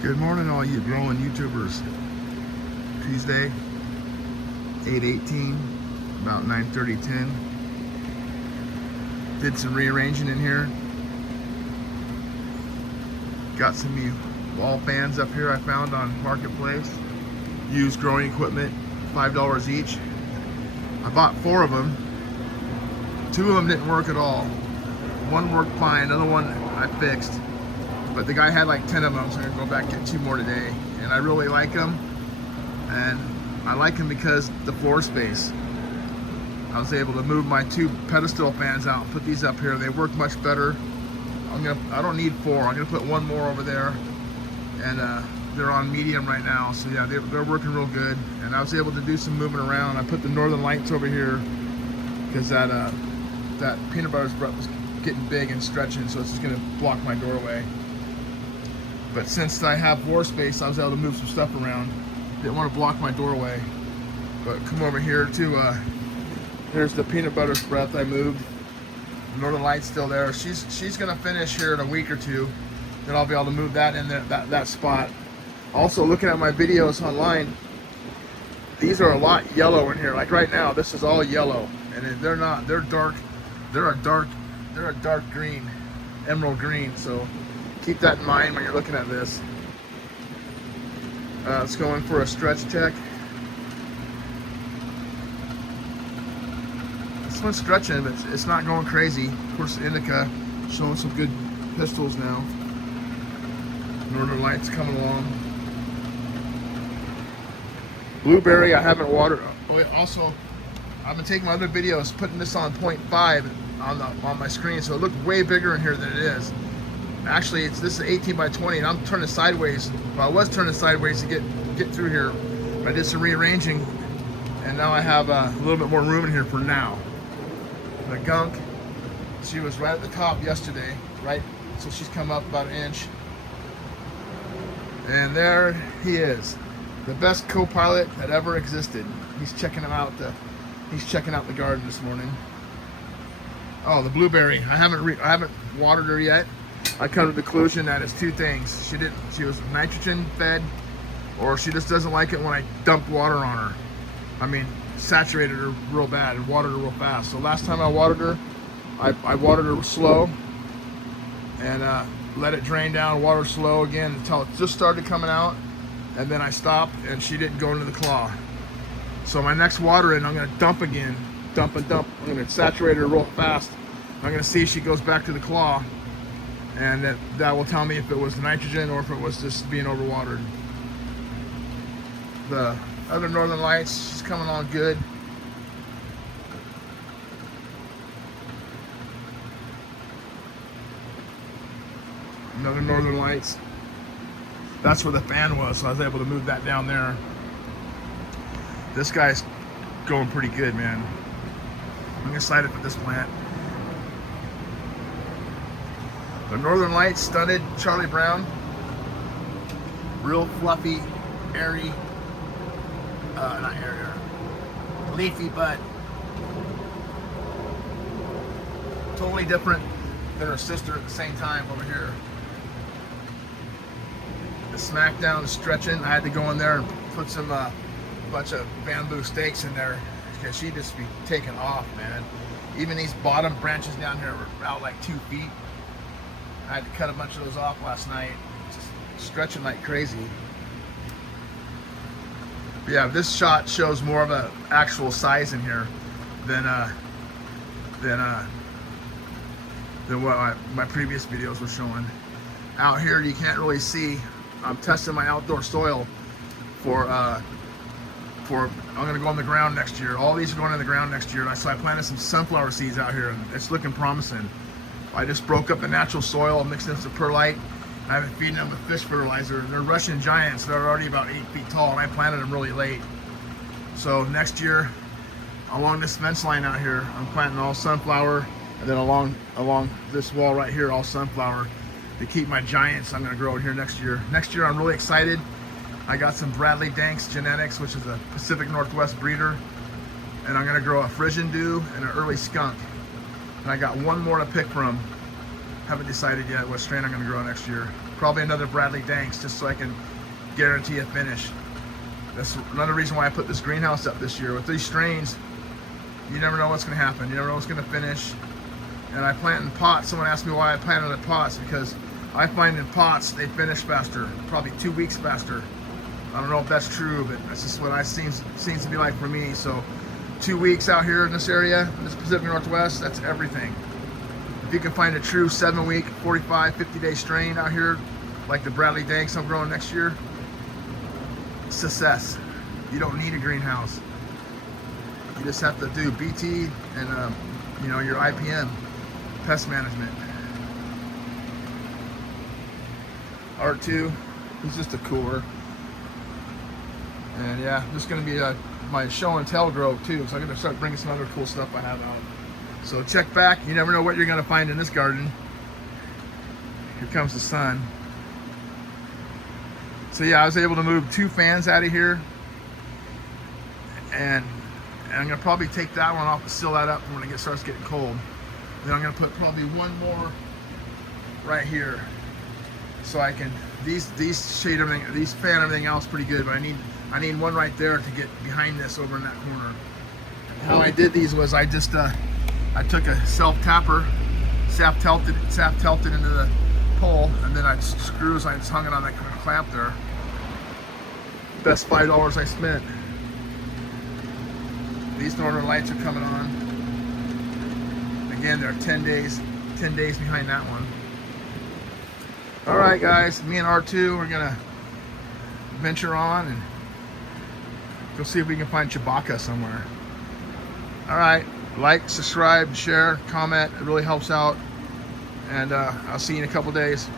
Good morning, all you growing YouTubers. Tuesday, 8/18, about 9:30, 10. Did some rearranging in here. Got some new wall fans up here I found on Marketplace. Used growing equipment, $5 each. I bought 4 of them. 2 of them didn't work at all. One worked fine, another one I fixed. But the guy had like 10 of them, so I'm gonna go back and get 2 more today. And I really like them. And I like them because the floor space. I was able to move my 2 pedestal fans out, put these up here. They work much better. I don't need 4. I'm gonna put 1 more over there. And they're on medium right now. So yeah, they're working real good. And I was able to do some moving around. I put the northern lights over here because that peanut butter spread was getting big and stretching, so it's just gonna block my doorway. But since I have floor space, I was able to move some stuff around. Didn't want to block my doorway. But come over here to, here's the peanut butter spread I moved. The northern light's still there. She's gonna finish here in a week or 2. Then I'll be able to move that in there, that spot. Also, looking at my videos online, these are a lot yellow in here. Like right now, this is all yellow, and they're dark. They're a dark green, emerald green. So keep that in mind when you're looking at this. It's going for a stretch check. This one's stretching, but it's not going crazy. Of course, the indica showing some good pistils now. Northern lights coming along. Blueberry, I haven't watered. Also, I've been taking my other videos, putting this on 0.5 on my screen, so it looked way bigger in here than it is. Actually, this is 18 by 20, and I'm turning sideways. Well, I was turning sideways to get through here. But I did some rearranging, and now I have a little bit more room in here for now. The gunk, she was right at the top yesterday, right? So she's come up about 1 inch. And there he is, the best Copilot that ever existed. He's checking him out. He's checking out the garden this morning. Oh, the blueberry. I haven't watered her yet. I come to the conclusion that it's 2 things. She was nitrogen fed, or she just doesn't like it when I dumped water on her. I mean, saturated her real bad and watered her real fast. So last time I watered her, I watered her slow and let it drain down, water slow again until it just started coming out, and then I stopped and she didn't go into the claw. So my next watering, I'm gonna dump again, dump and dump. I'm gonna saturate her real fast. I'm gonna see if she goes back to the claw, and that will tell me if it was the nitrogen or if it was just being overwatered. The other northern lights, she's coming on good. Another northern lights. That's where the fan was, so I was able to move that down there. This guy's going pretty good, man. I'm excited for this plant. The northern lights, stunted Charlie Brown. Real fluffy, airy, not airy, leafy bud. Totally different than her sister at the same time over here. The smackdown is stretching. I had to go in there and put some bunch of bamboo stakes in there because she'd just be taking off, man. Even these bottom branches down here were out like 2 feet. I had to cut a bunch of those off last night. Just stretching like crazy. But yeah, this shot shows more of an actual size in here than what my previous videos were showing. Out here, you can't really see. I'm testing my outdoor soil for I'm gonna go on the ground next year. All these are going in the ground next year. So I planted some sunflower seeds out here, and it's looking promising. I just broke up the natural soil, mixed in some perlite. I've been feeding them with fish fertilizer. They're Russian giants. They're already about 8 feet tall, and I planted them really late. So next year, along this fence line out here, I'm planting all sunflower, and then along this wall right here, all sunflower. To keep my giants, I'm gonna grow it here next year. Next year, I'm really excited. I got some Bradley Danks genetics, which is a Pacific Northwest breeder, and I'm gonna grow a Frisian Dew and an early skunk. And I got 1 more to pick from. Haven't decided yet what strain I'm gonna grow next year. probably another Bradley Danks, just so I can guarantee a finish. That's another reason why I put this greenhouse up this year. With these strains, you never know what's going to happen. You never know what's going to finish. And I plant in pots. Someone asked me why I planted in pots, because I find in pots they finish faster, probably 2 weeks faster. I don't know if that's true, but that's just what seems to be like for me. So 2 weeks out here in this area, in this Pacific Northwest, that's everything. If you can find a true 7-week, 45, 50-day strain out here, like the Bradley Danks I'm growing next year, success. You don't need a greenhouse. You just have to do BT and you know, your IPM, pest management. R2, he's just a cooler. And yeah, this is going to be my show and tell grove too, so I'm going to start bringing some other cool stuff I have out. So check back. You never know what you're going to find in this garden. Here comes the sun. So yeah, I was able to move 2 fans out of here, and I'm going to probably take that one off and seal that up when it starts getting cold. Then I'm going to put probably one more right here, so I can these shade everything, these fan everything else pretty good, but I need one right there to get behind this over in that corner. How I did these was I just I took a self tapper, sap tilted into the pole, and then I just screws, I just hung it on that clamp there. Best $5 I spent. These northern lights are coming on. Again, they're 10 days behind that one. All right, guys, me and R2, we're gonna venture on and go see if we can find Chewbacca somewhere. All right, like, subscribe, share, comment. It really helps out. And I'll see you in a couple days.